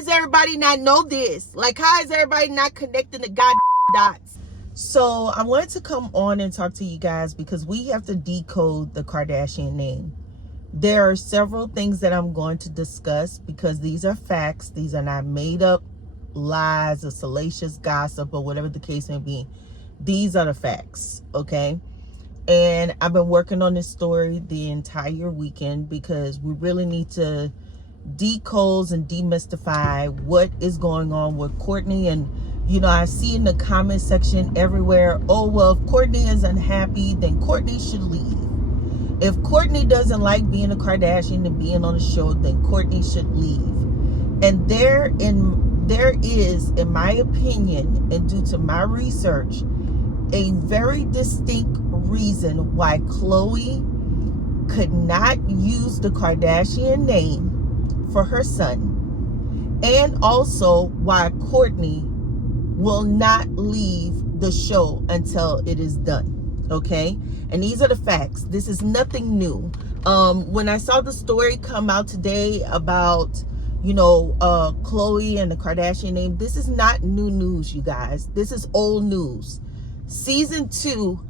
does everybody not know this? Like, how is everybody not connecting the god dots? So I wanted to come on and talk to you guys because we have to decode the Kardashian name. There are several things that I'm going to discuss because these are facts. These are not made up lies or salacious gossip or whatever the case may be. These are the facts, okay? And I've been working on this story the entire weekend because we really need to decode and demystify what is going on with Kourtney. And you know, I see in the comment section everywhere, oh well, if Kourtney is unhappy, then Kourtney should leave. If Kourtney doesn't like being a Kardashian and being on the show, then Kourtney should leave. And there is, in my opinion, and due to my research, a very distinct reason why Khloé could not use the Kardashian name for her son, and also why Kourtney will not leave the show until it is done, okay? And these are the facts. This is nothing new. When I saw the story come out today about, you know, Khloé and the Kardashian name, this is not new news, you guys. This is old news. Season 2,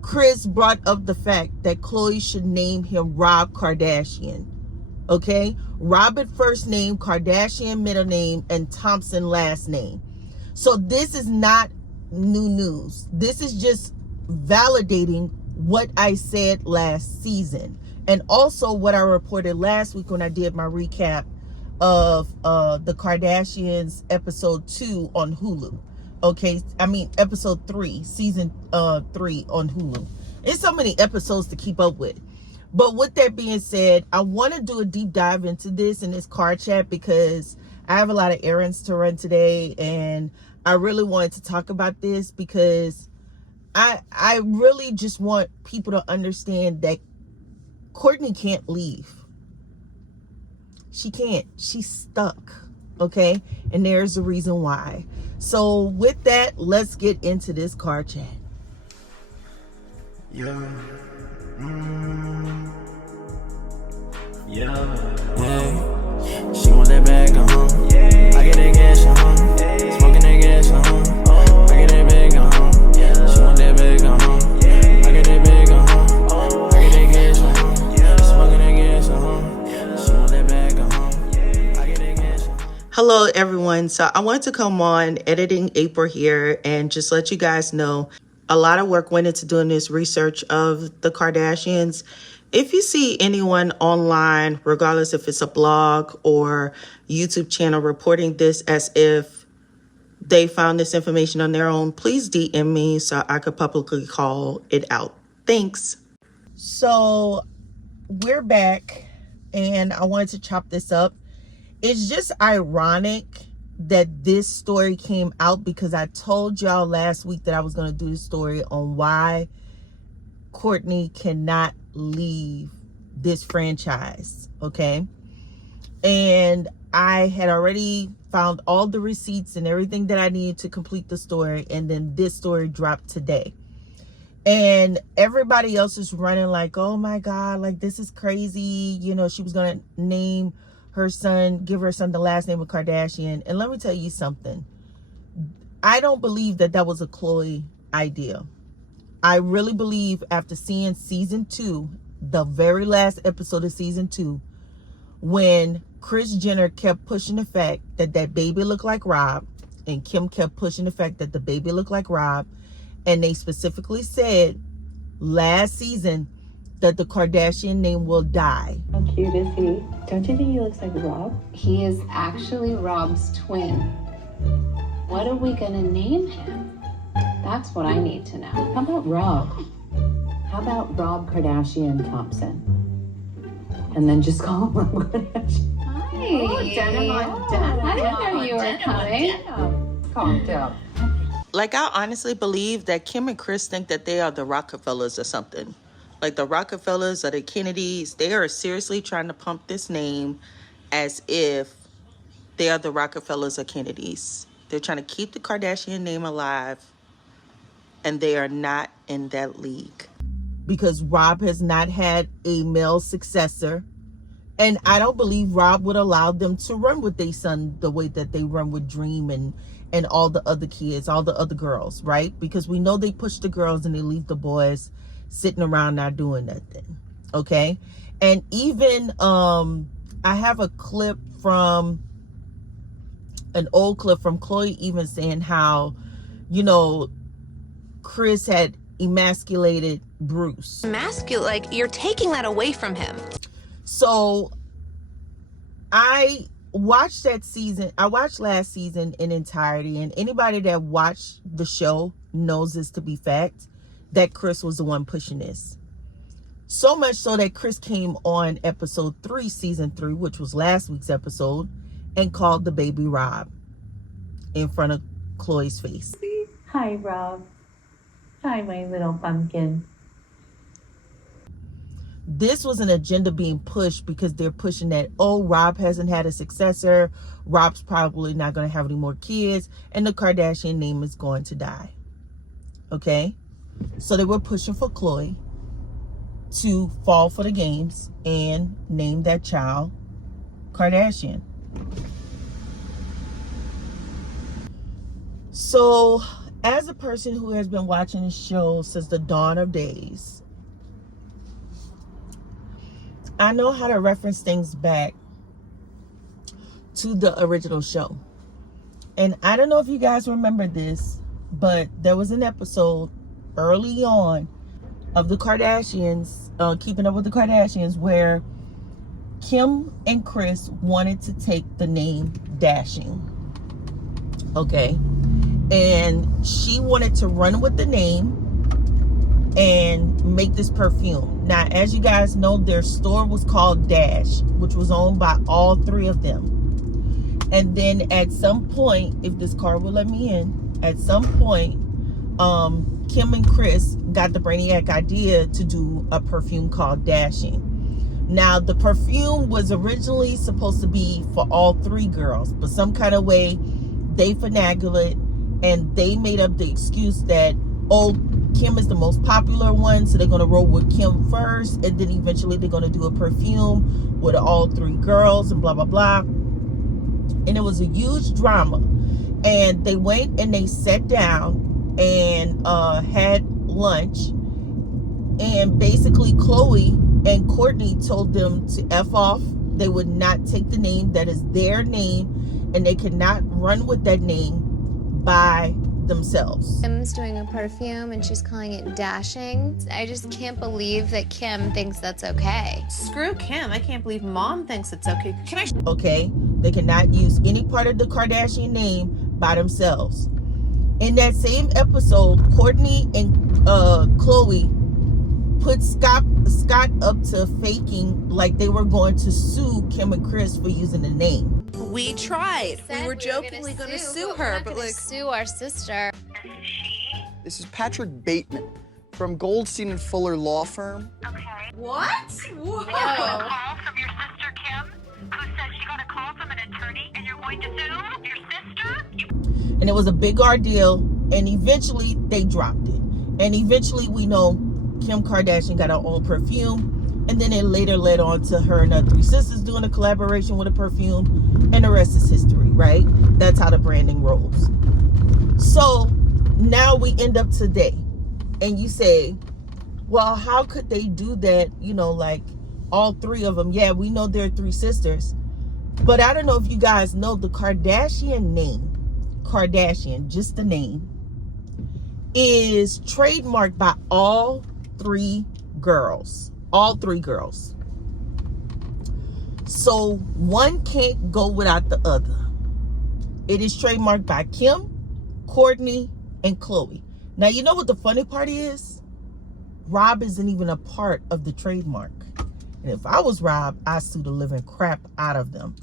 Kris brought up the fact that Khloé should name him Rob Kardashian. Okay? Robert first name, Kardashian middle name, and Thompson last name. So this is not new news. This is just validating what I said last season. And also what I reported last week when I did my recap of the Kardashians episode 2 on Hulu. Okay, I mean episode 3, season 3 on Hulu. It's so many episodes to keep up with. But with that being said, I want to do a deep dive into this in this car chat because I have a lot of errands to run today, and I really wanted to talk about this because I really just want people to understand that Kourtney can't leave. She can't. She's stuck. Okay? And there's a reason why. So with that, let's get into this car chat. Yeah. She want that bag, I get that cash, smoking that gas, I get that bag, she want that bag, I get that bag, I get that cash, smoking that gas, she want that bag, I get that cash. Hello everyone. So I wanted to come on, Editing April here, and just let you guys know a lot of work went into doing this research of the Kardashians. If you see anyone online, regardless if it's a blog or YouTube channel, reporting this as if they found this information on their own, please DM me so I could publicly call it out. Thanks. So we're back, and I wanted to chop this up. It's just ironic that this story came out because I told y'all last week that I was going to do the story on why Kourtney cannot leave this franchise, okay? And I had already found all the receipts and everything that I needed to complete the story, and then this story dropped today. And everybody else is running like, oh my God, like this is crazy. You know, she was going to name her son, give her son the last name of Kardashian. And let me tell you something. I don't believe that that was a Khloé idea. I really believe after seeing season 2, the very last episode of season 2, when Kris Jenner kept pushing the fact that that baby looked like Rob, and Kim kept pushing the fact that the baby looked like Rob, and they specifically said last season that the Kardashian name will die. How cute is he? Don't you think he looks like Rob? He is actually Rob's twin. What are we gonna name him? That's what I need to know. How about Rob? How about Rob Kardashian Thompson? And then just call him Rob Kardashian. Hi. Oh, denim on denim. I didn't know you were coming. Calm down. Like, I honestly believe that Kim and Kris think that they are the Rockefellers or something. Like the Rockefellers or the Kennedys, they are seriously trying to pump this name as if they are the Rockefellers or Kennedys. They're trying to keep the Kardashian name alive, and they are not in that league. Because Rob has not had a male successor, And I don't believe Rob would allow them to run with their son the way that they run with Dream and all the other kids, all the other girls, right? Because we know they push the girls and they leave the boys sitting around not doing nothing. Okay? And even I have a clip from an old clip from Chloe even saying how, you know, Chris had emasculated Bruce. Like you're taking that away from him. So I watched that season. I watched last season in entirety, and anybody that watched the show knows this to be fact, that Chris was the one pushing this. So much so that Chris came on episode 3, season 3, which was last week's episode, and called the baby Rob in front of Chloe's face. Hi, Rob. Hi, my little pumpkin. This was an agenda being pushed because they're pushing that, oh, Rob hasn't had a successor. Rob's probably not going to have any more kids. And the Kardashian name is going to die. Okay? So they were pushing for Chloe to fall for the games and name that child Kardashian. So, as a person who has been watching the show since the dawn of days, I know how to reference things back to the original show. And I don't know if you guys remember this, but there was an episode early on of the Kardashians, Keeping Up with the Kardashians, where Kim and Kris wanted to take the name Dashing. Okay? And she wanted to run with the name and make this perfume. Now, as you guys know, their store was called Dash, which was owned by all 3 of them. And then at some point, if this car will let me in, at some point, Kim and Kris got the brainiac idea to do a perfume called Dashing. Now, the perfume was originally supposed to be for all 3 girls, but some kind of way they finagled it, and they made up the excuse that, oh, Kim is the most popular one, so they're going to roll with Kim first, and then eventually they're going to do a perfume with all 3 girls and blah, blah, blah. And it was a huge drama. And they went and they sat down and had lunch. And basically Chloe and Kourtney told them to F off. They would not take the name that is their name, and they could not run with that name by themselves. Kim's doing a perfume and she's calling it Dashing. I just can't believe that Kim thinks that's okay. Screw Kim. I can't believe Mom thinks it's okay. Can I? Okay, they cannot use any part of the Kardashian name by themselves. In that same episode, Kourtney and Chloe put Scott up to faking like they were going to sue Kim and Kris for using the name. We tried. We were jokingly going to sue her, but like sue our sister. This is Patrick Bateman from Goldstein and Fuller Law Firm. what? Whoa. Call from your sister Kim, who says she got a call from an attorney and you're going to sue your sister? And it was a big ordeal, and eventually they dropped it. And eventually we know Kim Kardashian got her own perfume, and then it later led on to her and her 3 sisters doing a collaboration with a perfume, and the rest is history, right? That's how the branding rolls. So now we end up today, and you say, well, how could they do that? You know, like all 3 of them. Yeah, we know they're 3 sisters, but I don't know if you guys know the Kardashian name, Kardashian, just the name, is trademarked by all 3 girls. All 3 girls. So one can't go without the other. It is trademarked by Kim, Kourtney, and Chloe. Now, you know what the funny part is? Rob isn't even a part of the trademark. And if I was Rob, I'd sue the living crap out of them.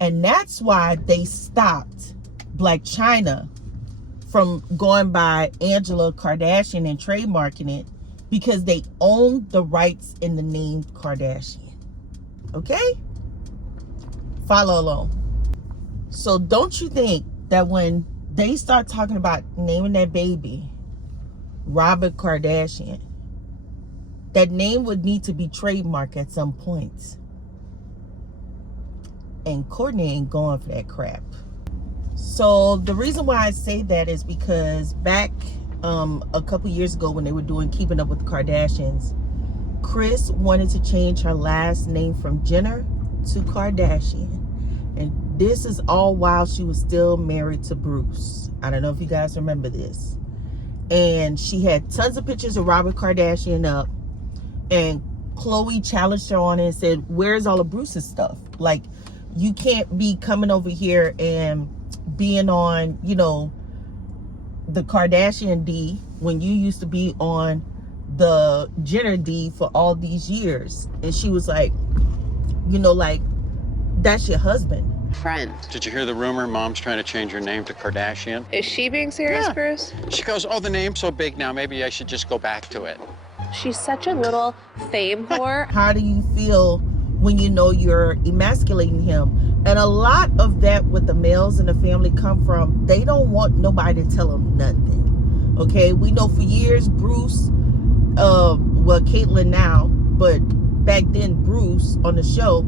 And that's why they stopped Blac Chyna from going by Angela Kardashian and trademarking it, because they own the rights in the name Kardashian. Okay? Follow along. So don't you think that when they start talking about naming that baby Robert Kardashian, that name would need to be trademarked at some point? and Kourtney ain't going for that crap. So the reason why I say that is because back a couple years ago when they were doing Keeping Up with the Kardashians, Kris wanted to change her last name from Jenner to Kardashian. And this is all while she was still married to Bruce. I don't know if you guys remember this. And she had tons of pictures of Robert Kardashian up. And Khloe challenged her on it and said, where's all of Bruce's stuff? Like, you can't be coming over here and being on, you know, the Kardashian D when you used to be on the Jenner D for all these years. And she was like, you know, like, that's your husband. Friend. Did you hear the rumor mom's trying to change her name to Kardashian? Is she being serious, Yeah. Bruce? She goes, oh, the name's so big now, maybe I should just go back to it. She's such a little fame whore. How do you feel when you know you're emasculating him? And a lot of that with the males in the family come from, they don't want nobody to tell them nothing. Okay, we know for years Bruce, well, Caitlyn now, but back then Bruce on the show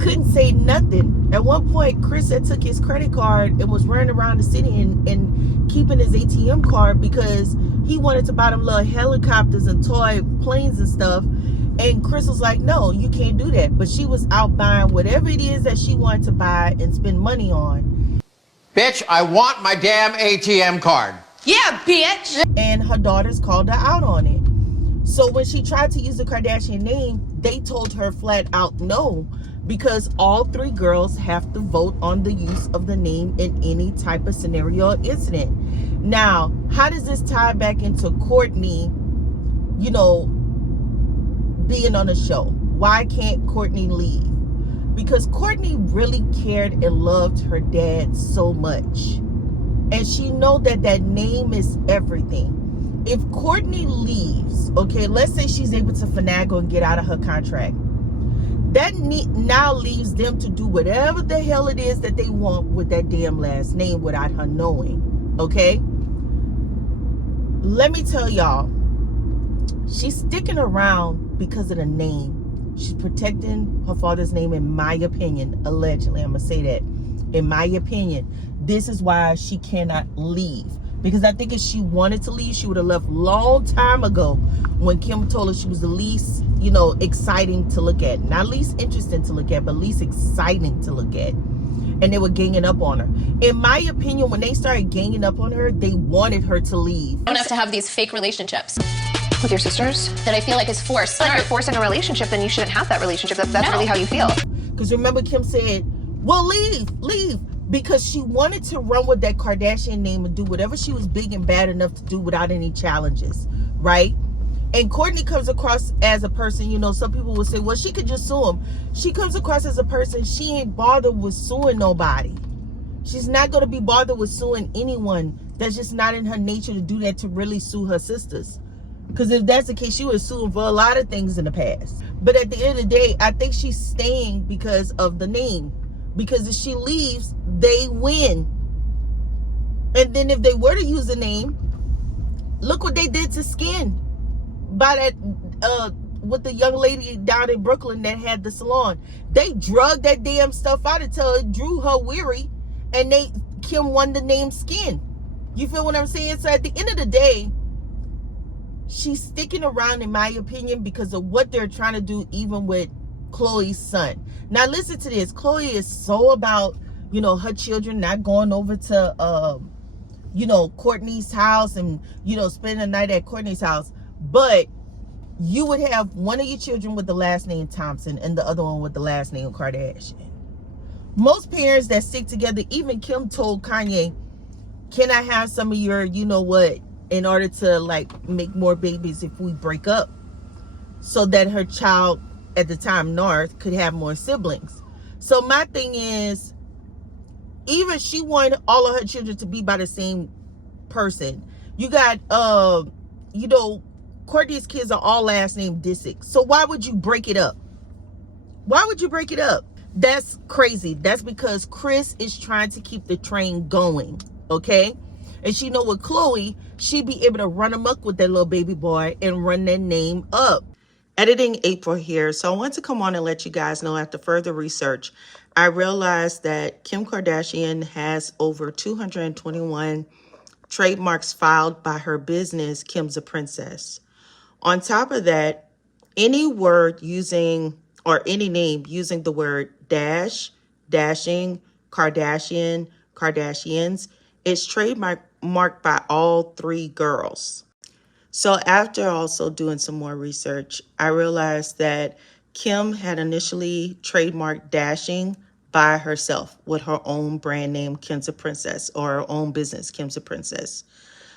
couldn't say nothing. At one point, Kris had took his credit card and was running around the city and keeping his ATM card because he wanted to buy them little helicopters and toy planes and stuff. And Kris was like, no, you can't do that. But she was out buying whatever it is that she wanted to buy and spend money on. Bitch, I want my damn ATM card. Yeah, bitch! And her daughters called her out on it. So when she tried to use the Kardashian name, they told her flat out no, because all three girls have to vote on the use of the name in any type of scenario or incident. Now, how does this tie back into Kourtney, you know, being on the show? Why can't Kourtney leave? Because Kourtney really cared and loved her dad so much. And she know that that name is everything. If Kourtney leaves, okay, let's say she's able to finagle and get out of her contract. That now leaves them to do whatever the hell it is that they want with that damn last name without her knowing, okay? Let me tell y'all, she's sticking around because of the name. She's protecting her father's name, in my opinion, allegedly. I'm going to say that. In my opinion, this is why she cannot leave. Because I think if she wanted to leave, she would have left long time ago when Kim told her she was the least, you know, exciting to look at. Not least interesting to look at, but least exciting to look at. And they were ganging up on her. In my opinion, when they started ganging up on her, they wanted her to leave. You don't have to have these fake relationships. With your sisters? That I feel like is forced. If you're forced into a relationship, then you shouldn't have that relationship. That's really how you feel. Because remember, Kim said, well, leave. Because she wanted to run with that Kardashian name and do whatever she was big and bad enough to do without any challenges, right? And Kourtney comes across as a person, you know, some people would say, well, she could just sue him. She comes across as a person, she ain't bothered with suing nobody. She's not going to be bothered with suing anyone. That's just not in her nature to do that, to really sue her sisters. Because if that's the case, she was suing for a lot of things in the past. But at the end of the day, I think she's staying because of the name. Because if she leaves, they win. And then if they were to use the name, look what they did to Skin. By that, with the young lady down in Brooklyn that had the salon. They drugged that damn stuff out until it drew her weary. And Kim won the name Skin. You feel what I'm saying? So at the end of the day, she's sticking around, in my opinion, because of what they're trying to do, even with Khloe's son. Now listen to this. Khloe is so about, you know, her children not going over to you know, Kourtney's house and, you know, spending the night at Kourtney's house. But you would have one of your children with the last name Thompson and the other one with the last name Kardashian. Most parents that stick together, even Kim told Kanye, can I have some of your, you know what, in order to like make more babies if we break up, so that her child at the time, North, could have more siblings. So my thing is, even she wanted all of her children to be by the same person. You got, you know, Kourtney's kids are all last name Disick. So why would you break it up? Why would you break it up? That's crazy. That's because Kris is trying to keep the train going, okay? And she know with Khloe, she'd be able to run amok with that little baby boy and run that name up. Editing April here. So I want to come on and let you guys know, after further research, I realized that Kim Kardashian has over 221 trademarks filed by her business, Kim's a Princess. On top of that, any word using, or any name using the word dash, dashing, Kardashian, Kardashians, is trademarked by all three girls. So after also doing some more research, I realized that Kim had initially trademarked dashing by herself with her own brand name, Kim's a Princess, or her own business, Kim's a Princess.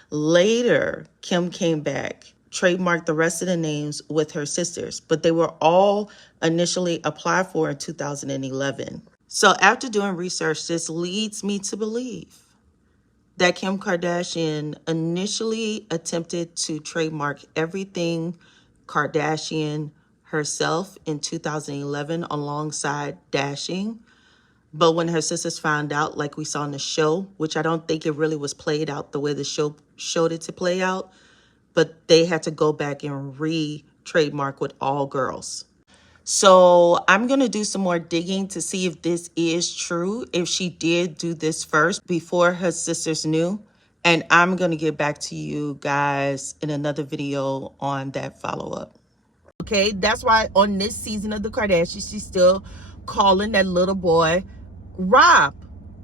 Later, Kim came back, trademarked the rest of the names with her sisters, but they were all initially applied for in 2011. So after doing research, this leads me to believe that Kim Kardashian initially attempted to trademark everything Kardashian herself in 2011 alongside dashing. But when her sisters found out, like we saw in the show, which I don't think it really was played out the way the show showed it to play out, but they had to go back and re-trademark with all girls. So I'm going to do some more digging to see if this is true, if she did do this first before her sisters knew. And I'm going to get back to you guys in another video on that follow-up. Okay, that's why on this season of the Kardashians, she's still calling that little boy Rob.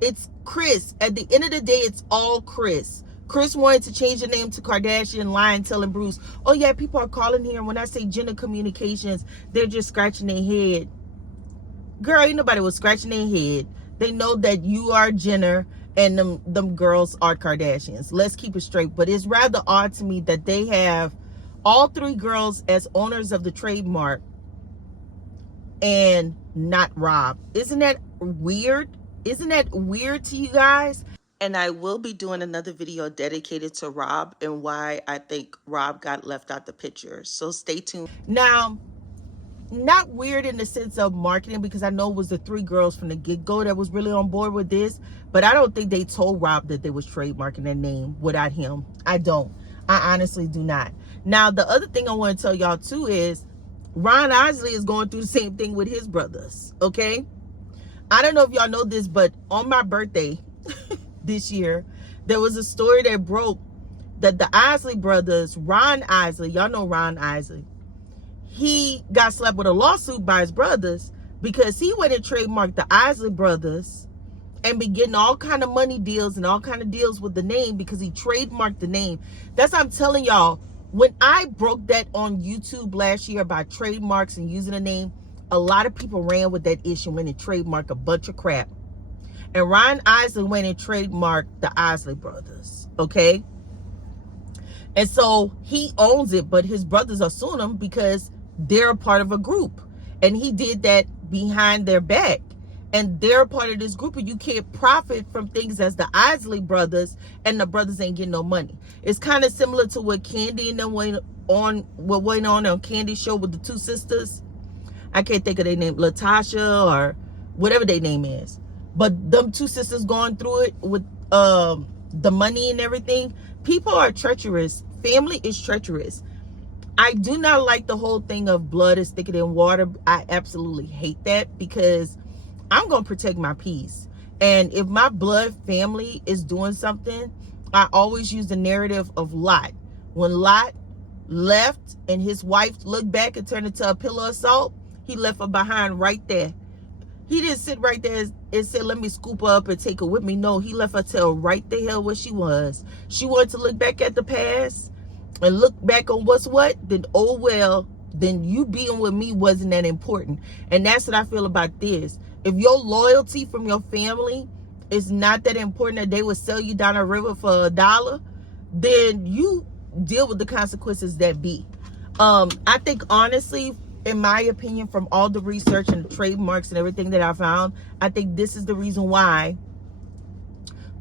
It's Chris. At the end of the day, it's all Chris. Chris wanted to change the name to Kardashian, lying, telling Bruce, oh yeah, people are calling here. And when I say Jenner Communications, they're just scratching their head. Girl, ain't nobody was scratching their head. They know that you are Jenner and them girls are Kardashians. Let's keep it straight. But it's rather odd to me that they have all three girls as owners of the trademark and not Rob. Isn't that weird? Isn't that weird to you guys? And I will be doing another video dedicated to Rob and why I think Rob got left out the picture. So stay tuned. Now, not weird in the sense of marketing, because I know it was the three girls from the get-go that was really on board with this. But I don't think they told Rob that they was trademarking their name without him. I don't. I honestly do not. Now, the other thing I want to tell y'all too is Ron Isley is going through the same thing with his brothers. Okay? I don't know if y'all know this, but on my birthday this year, there was a story that broke that the Isley brothers, Ron Isley, y'all know Ron Isley, he got slapped with a lawsuit by his brothers because he went and trademarked the Isley brothers and been getting all kind of money deals and all kind of deals with the name because he trademarked the name. That's what I'm telling y'all. When I broke that on YouTube last year about trademarks and using a name, a lot of people ran with that issue when they trademarked a bunch of crap. And Ron Isley went and trademarked the Isley brothers, okay? And so he owns it, but his brothers are suing him because they're a part of a group. And he did that behind their back. And they're a part of this group, and you can't profit from things as the Isley brothers, and the brothers ain't getting no money. It's kind of similar to what Candy and them went on Candy's show with the two sisters. I can't think of their name, Latasha or whatever their name is. But them two sisters going through it with the money and everything. People are treacherous. Family is treacherous. I do not like the whole thing of blood is thicker than water. I absolutely hate that because I'm going to protect my peace. And if my blood family is doing something, I always use the narrative of Lot. When Lot left and his wife looked back and turned into a pillar of salt, he left her behind right there. He didn't sit right there and said, let me scoop her up and take her with me. No, he left her tell right the hell where she was. She wanted to look back at the past and look back on what's what, then oh well, then you being with me wasn't that important. And that's what I feel about this. If your loyalty from your family is not that important that they would sell you down a river for $1, then you deal with the consequences that be. I think honestly, in my opinion, from all the research and the trademarks and everything that I found, I think this is the reason why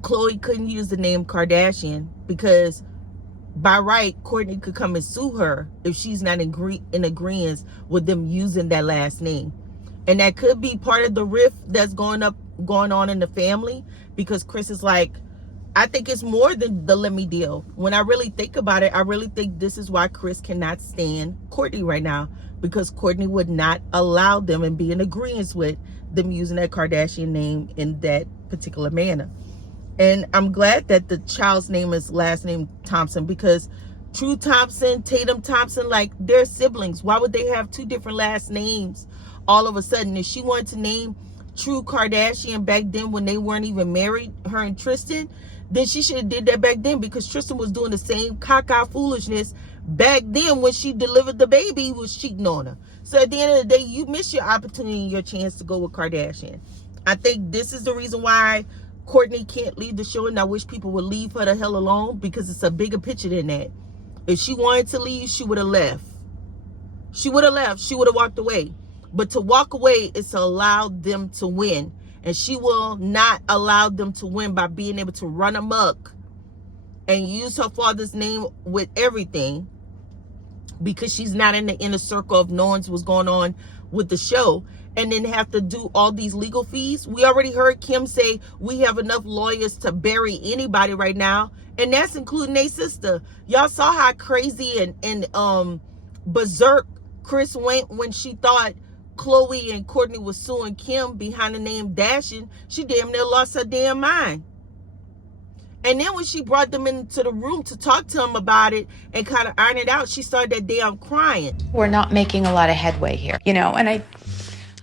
Khloe couldn't use the name Kardashian, because by right, Kourtney could come and sue her if she's not in agreement with them using that last name. And that could be part of the rift that's going on in the family, because Kris is like, I think it's more than the let me deal. When I really think about it, I really think this is why Kris cannot stand Kourtney right now, because Kourtney would not allow them and be in agreement with them using that Kardashian name in that particular manner. And I'm glad that the child's name is last name Thompson, because True Thompson, Tatum Thompson, like, they're siblings. Why would they have 2 different last names all of a sudden? If she wanted to name True Kardashian back then when they weren't even married, her and Tristan, then she should have did that back then, because Tristan was doing the same caca foolishness back then when she delivered the baby. He was cheating on her. So at the end of the day, you miss your opportunity and your chance to go with Kardashian. I think this is the reason why Kourtney can't leave the show, and I wish people would leave her the hell alone, because it's a bigger picture than that. If she wanted to leave, she would have left. She would have left. She would have walked away. But to walk away is to allow them to win. And she will not allow them to win by being able to run amok and use her father's name with everything, because she's not in the inner circle of knowing what's going on with the show, and then have to do all these legal fees. We already heard Kim say we have enough lawyers to bury anybody right now, and that's including their sister. Y'all saw how crazy and berserk Chris went when she thought Khloe and Kourtney was suing Kim behind the name Dashing. She damn near lost her damn mind. And then when she brought them into the room to talk to him about it and kind of iron it out, she started that damn crying. We're not making a lot of headway here, you know, and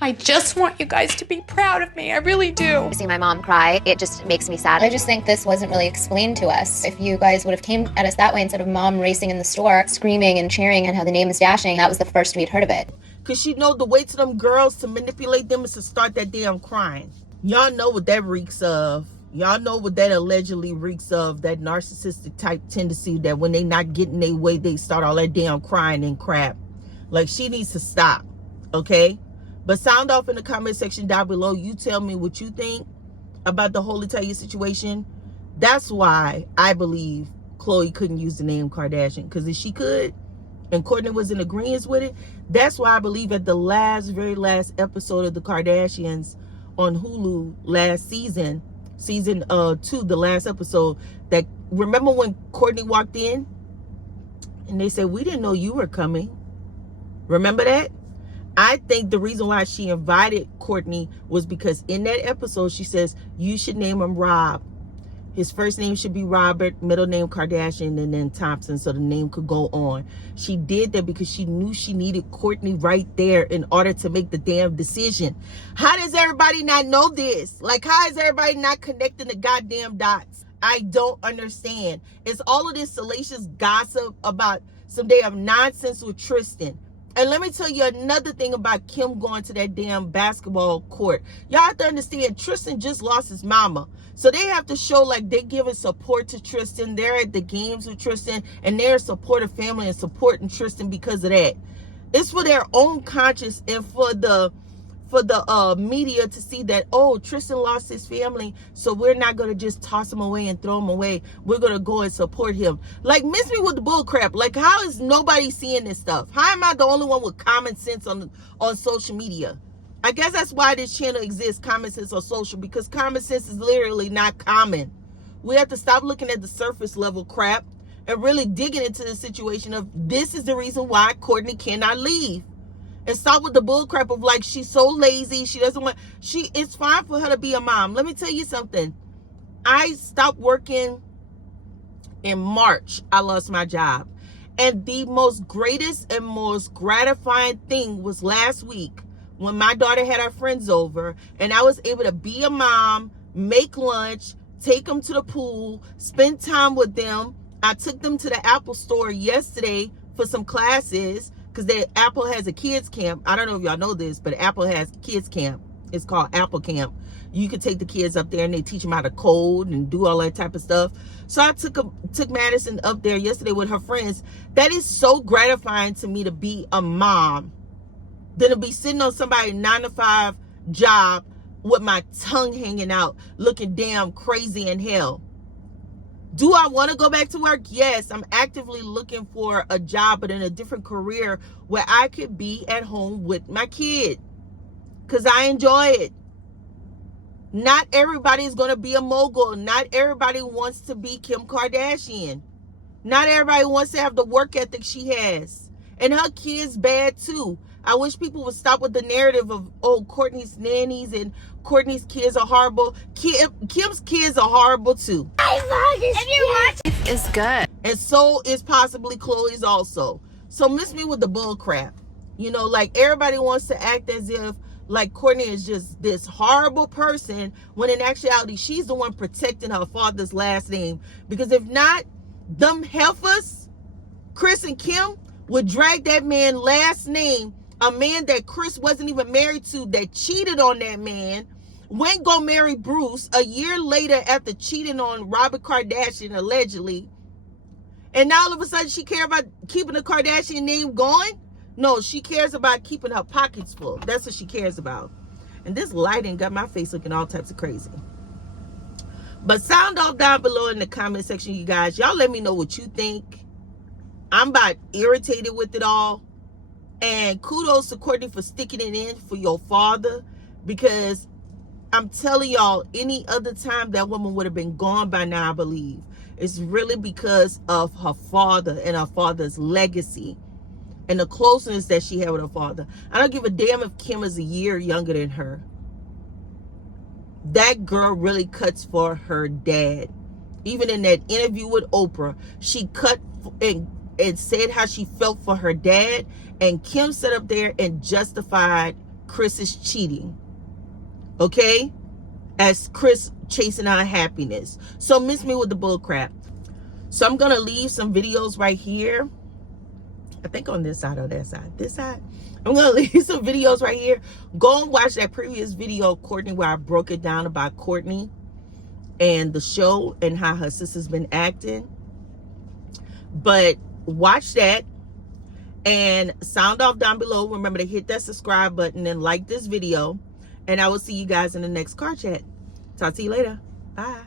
I just want you guys to be proud of me. I really do. Seeing my mom cry, it just makes me sad. I just think this wasn't really explained to us. If you guys would have came at us that way instead of mom racing in the store, screaming and cheering and how the name is Dashing, that was the first we'd heard of it. Because she know the way to them girls to manipulate them is to start that damn crying. Y'all know what that reeks of. Y'all know what that allegedly reeks of, that narcissistic type tendency that when they not getting their way, they start all that damn crying and crap. Like, she needs to stop, okay? But sound off in the comment section down below. You tell me what you think about the whole entire situation. That's why I believe Khloe couldn't use the name Kardashian, because if she could, and Kourtney was in agreement with it, that's why I believe at the very last episode of the Kardashians on Hulu last season 2, the last episode, that, remember when Kourtney walked in and they said, we didn't know you were coming. Remember that? I think the reason why she invited Kourtney was because in that episode, she says, you should name him Rob. His first name should be Robert, middle name Kardashian, and then Thompson, so the name could go on. She did that because she knew she needed Kourtney right there in order to make the damn decision. How does everybody not know this? Like, how is everybody not connecting the goddamn dots? I don't understand. It's all of this salacious gossip about some damn nonsense with Tristan. And let me tell you another thing about Kim going to that damn basketball court. Y'all have to understand, Tristan just lost his mama. So they have to show like they're giving support to Tristan. They're at the games with Tristan, and they're a supportive family and supporting Tristan because of that. It's for their own conscience and for the media to see that, oh, Tristan lost his family, so we're not going to just toss him away and throw him away. We're going to go and support him. Like, miss me with the bull crap. Like, how is nobody seeing this stuff? How am I the only one with common sense on social media? I guess that's why this channel exists, Common Sense on Social, because common sense is literally not common. We have to stop looking at the surface level crap and really digging into the situation of this is the reason why Kourtney cannot leave. And stop with the bull crap of like, she's so lazy, she doesn't want, it's fine for her to be a mom. Let me tell you something. I stopped working in March. I lost my job. And the most greatest and most gratifying thing was last week when my daughter had her friends over and I was able to be a mom, make lunch, take them to the pool, spend time with them. I took them to the Apple store yesterday for some classes, because Apple has a kids camp. I don't know if y'all know this, but Apple has kids camp. It's called Apple Camp. You can take the kids up there and they teach them how to code and do all that type of stuff. So I took Madison up there yesterday with her friends. That is so gratifying to me to be a mom than to be sitting on somebody's 9-to-5 job with my tongue hanging out, looking damn crazy in hell. Do I want to go back to work? Yes, I'm actively looking for a job, but in a different career where I could be at home with my kid, because I enjoy it. Not everybody is going to be a mogul. Not everybody wants to be Kim Kardashian. Not everybody wants to have the work ethic she has. And her kids bad too. I wish people would stop with the narrative of, oh, Courtney's nannies and Courtney's kids are horrible. Kim's kids are horrible too. It's good. And so is possibly Chloe's also. So miss me with the bull crap. You know, like everybody wants to act as if like Courtney is just this horrible person, when in actuality she's the one protecting her father's last name. Because if not, them heifers, Chris and Kim, would drag that man last name, a man that Chris wasn't even married to, that cheated on that man, went go marry Bruce a year later after cheating on Robert Kardashian allegedly. And now all of a sudden she cares about keeping the Kardashian name going? No, she cares about keeping her pockets full. That's what she cares about. And this lighting got my face looking all types of crazy. But sound off down below in the comment section, you guys. Y'all let me know what you think. I'm about irritated with it all. And kudos to Courtney for sticking it in for your father. Because I'm telling y'all, any other time that woman would have been gone by now, I believe. It's really because of her father and her father's legacy. And the closeness that she had with her father. I don't give a damn if Kim is a year younger than her. That girl really cuts for her dad. Even in that interview with Oprah, she cut and said how she felt for her dad. And Kim sat up there and justified Chris's cheating. Okay? As Chris chasing our happiness. So miss me with the bull crap. So I'm going to leave some videos right here. I think on this side or that side. This side. I'm going to leave some videos right here. Go and watch that previous video of Courtney where I broke it down about Courtney and the show and how her sister's been acting. But watch that and sound off down below. Remember to hit that subscribe button and like this video. And I will see you guys in the next car chat. Talk to you later. Bye.